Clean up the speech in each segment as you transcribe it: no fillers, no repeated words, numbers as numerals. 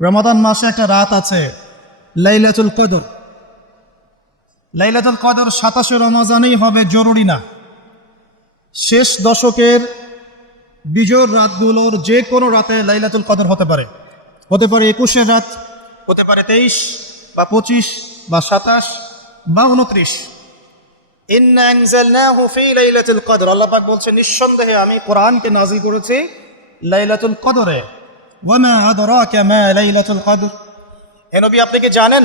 রমাদান মাসে একটা রাত আছে লাইলাতুল কদর। লাইলাতুল কদর 27 রমজানেই হবে জরুরি না। শেষ দশকের বিজোড় রাতগুলোর যে কোনো রাতে লাইলাতুল কদর হতে পারে। হতে পারে 21-এর রাত, হতে পারে 23 বা 25 বা 27 বা 29। ইন্না আনজালনাহু ফি লাইলাতুল কদর, আল্লাহ পাক বলছেন নিঃসন্দেহে আমি কোরআনকে নাযিল করেছি লাইলাতুল কদরে। ওয়া মা আদরাকা মা লাইলাতুল কদর, হে নবী আপনি কি জানেন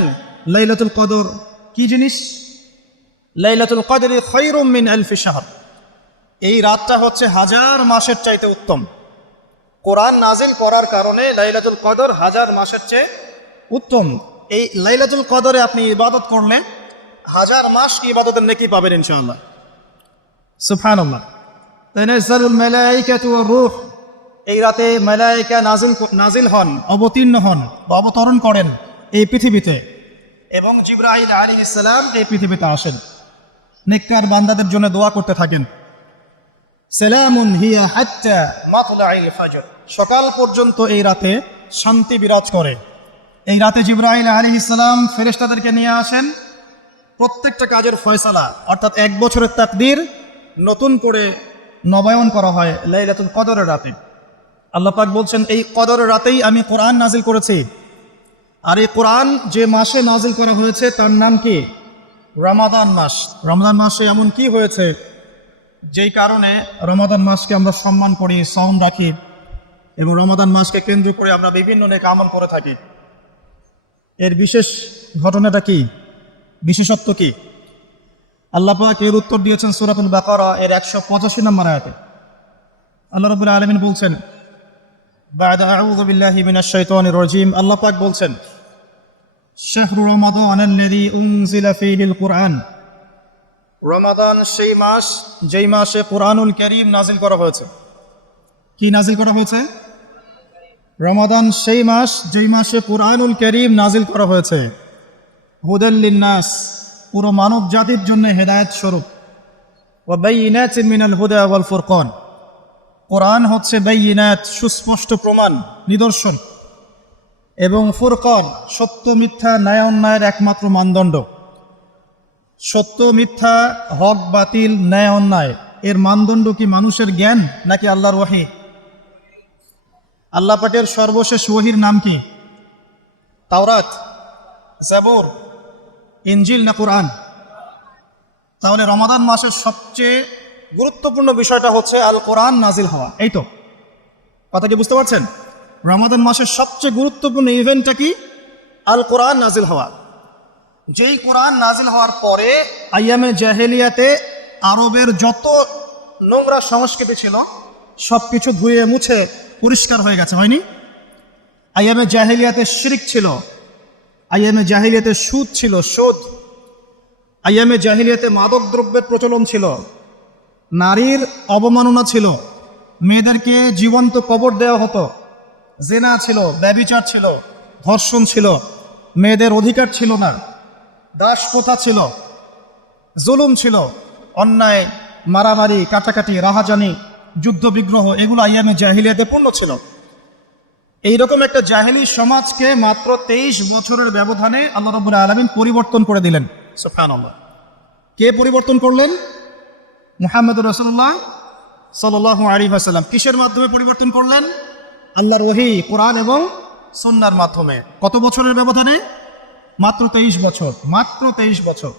লাইলাতুল কদর কি জিনিস? লাইলাতুল কদরি খায়রুম মিন আলফি শাহর, এই রাতটা হচ্ছে 1000 মাসের চাইতে উত্তম। কোরআন নাজিল করার কারণে লাইলাতুল কদর 1000 মাসের চেয়ে উত্তম। এই লাইলাতুল কদরে আপনি ইবাদত করলে 1000 মাস ইবাদতের নেকি পাবেন ইনশাআল্লাহ। সুবহানাল্লাহ। তানাজ্জালুল মালায়েকাতু ওয়ার রূহ, এই রাতে মালায়েকা নাজিল হন, অবতীর্ণ হন বা অবতরণ করেন এই পৃথিবীতে, এবং জিবরাইল আলাইহিস সালাম এই পৃথিবীতে আসেন, নেককার বান্দাদের জন্য দোয়া করতে থাকেন। সালামুন হিয়া হাত্তা মাতলাইল ফাজর, সকাল পর্যন্ত এই রাতে শান্তি বিরাজ করে। এই রাতে জিবরাইল আলাইহিস সালাম ফেরেশতাদেরকে নিয়ে আসেন, প্রত্যেকটা কাজের ফয়সালা অর্থাৎ 1 বছরের তাকদীর নতুন করে নবায়ন করা হয় লাইলাতুল কদরের রাতে। আল্লাহ পাক বলছেন এই কদরের রাতেই আমি কোরআন নাজিল করেছি। আর এই কোরআন যে মাসে নাজিল করা হয়েছে তার নাম কি? রমাদান মাস। রমাদান মাসে এমন কি হয়েছে যেই কারণে রমাদান মাসকে আমরা সম্মান করি, সওম রাখি, এবং রমাদান মাসকে কেন্দ্র করে আমরা বিভিন্ন নেক আমল করে থাকি? এর বিশেষ ঘটনাটা কি, বিশেষত্ব কি? আল্লাহ পাক এর উত্তর দিয়েছেন সূরাতুল বাকারা এর 185 নম্বর আয়াতে। আল্লাহ রাব্বুল আলামিন বলছেন, বা'দা আউযু বিল্লাহি মিনাশ শাইতানির রাজীম, আল্লাহ পাক বলছেন শাহরু রমাদানাল্লাযী উনজিলা ফীহিল কুরআন, রমাদান সেই মাস যেই মাসে কুরআনুল কারীম নাজিল করা হয়েছে। কি নাজিল করা হয়েছে? রমাদান সেই মাস যেই মাসে কুরআনুল কারীম নাজিল করা হয়েছে। হুদাল লিন্নাস, পুরো মানব জাতির জন্য হেদায়েত স্বরূপ। ওয়া বাইয়িনাতিন মিনাল হুদা ওয়াল ফুরকান, কোরআন হচ্ছে বাইয়িনাত, সুস্পষ্ট প্রমাণ, নিদর্শন, এবং ফুরকান, সত্য মিথ্যা ন্যায় অন্যায়ের একমাত্র মানদণ্ড। সত্য মিথ্যা, হক বাতিল, ন্যায় অন্যায় এর মানদণ্ড কি মানুষের জ্ঞান নাকি আল্লাহর ওহী? আল্লাহ পাকের সর্বশেষ ওহীর নাম কি? তাওরাত, জাবুর, ইনজিল না কুরআন? তাহলে রমাদান মাসের সবচেয়ে গুরুত্বপূর্ণ বিষয়টা হচ্ছে আল কোরআন নাজিল হওয়া। এই তো কথা কি বুঝতে পারছেন? রমাদান মাসের সবচেয়ে গুরুত্বপূর্ণ ইভেন্টটা কি? আল কোরআন নাজিল হওয়া। যেই কোরআন নাজিল হওয়ার পরে আইয়ামে জাহেলিয়াতে আরবের যত নোংরা সংস্কৃতি ছিল সব কিছু ধুয়ে মুছে পরিষ্কার হয়ে গেছে, হয়নি? আইয়ামে জাহেলিয়াতে শিরক ছিল, আইয়ামে জাহেলিয়াতে সুদ ছিল, সুদ। আইয়ামে জাহেলিয়াতে মাদক দ্রব্যের প্রচলন ছিল, নারীর অবমাননা ছিল, মেয়েদেরকে জীবন্ত কবর দেওয়া হতো, জিনা ছিল, ব্যভিচার ছিল, ধর্ষণ ছিল, মেয়েদের অধিকার ছিল না, দাসপ্রথা ছিল, জুলুম ছিল, অন্যায়, মারামারি, কাটাকাটি, রাহাজানি, যুদ্ধ বিগ্রহ, এগুলো আইয়ামে জাহিলিয়াতে পূর্ণ ছিল। এইরকম একটা জাহেলি সমাজকে মাত্র 23 বছরের ব্যবধানে আল্লাহ রাব্বুল আলামিন পরিবর্তন করে দিলেন। সুবহানাল্লাহ। কে পরিবর্তন করলেন? মুহাম্মদুর রাসূলুল্লাহ সাল্লাল্লাহু আলাইহি ওয়াসাল্লাম। কিসের মাধ্যমে পরিবর্তন করলেন? আল্লাহর ওহী, কোরআন এবং সুন্নাহর মাধ্যমে। কত বছরের ব্যবধানে? মাত্র 23 বছর। মাত্র 23 বছর।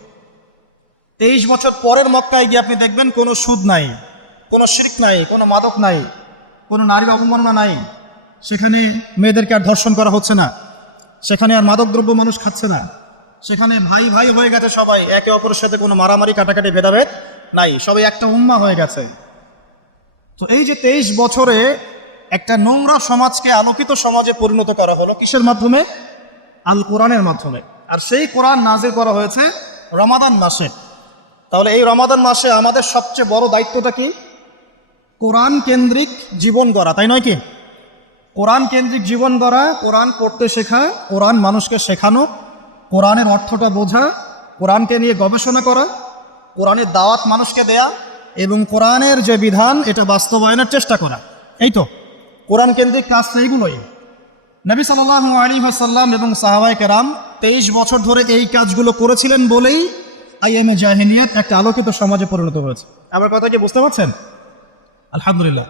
23 বছর পরের মক্কায় গিয়ে আপনি দেখবেন কোনো সুদ নাই, কোনো শিরক নাই, কোনো মাদক নাই, কোনো নারীর অবমাননা নাই, সেখানে মেয়েদেরকে আর ধর্ষণ করা হচ্ছে না, সেখানে আর মাদকদ্রব্য মানুষ খাচ্ছে না, সেখানে ভাই ভাই হয়ে গেছে সবাই, একে অপরের সাথে কোনো মারামারি কাটাকাটি ভেদাভেদ নাই, সবাই একটা উম্মাহ হয়ে গেছে। তো এই যে 23 বছরে একটা নোংরা সমাজকে আলোকিত সমাজে পরিণত করা হলো কিসের মাধ্যমে? আল কোরআনের মাধ্যমে। আর সেই কোরআন নাজিল করা হয়েছে রমাদান মাসে। তাহলে এই রমাদান মাসে আমাদের সবচেয়ে বড় দায়িত্বটা কি? কোরআন কেন্দ্রিক জীবন গড়া, তাই নয় কি? কোরআন কেন্দ্রিক জীবন গড়া, কোরআন পড়তে শেখা, কোরআন মানুষকে শেখানো, কোরআনের অর্থটা বোঝা, কোরআনকে নিয়ে গবেষণা করা, কোরআনের দাওয়াত মানুষকে দেয়া, এবং কোরআনের যে বিধান এটা বাস্তবায়নের চেষ্টা করা। এই তো কোরআন কেন্দ্রিক কাজটা এইগুলোই। নবী সাল্লাল্লাহু আলাইহি ওয়াসাল্লাম এবং সাহাবায়ে কেরাম 23 বছর ধরে এই কাজগুলো করেছিলেন বলেই আইয়ামে জাহিলিয়াত একটা আলোকিত সমাজে পরিণত হয়েছে। আমার কথা কি বুঝতে পারছেন? আলহামদুলিল্লাহ।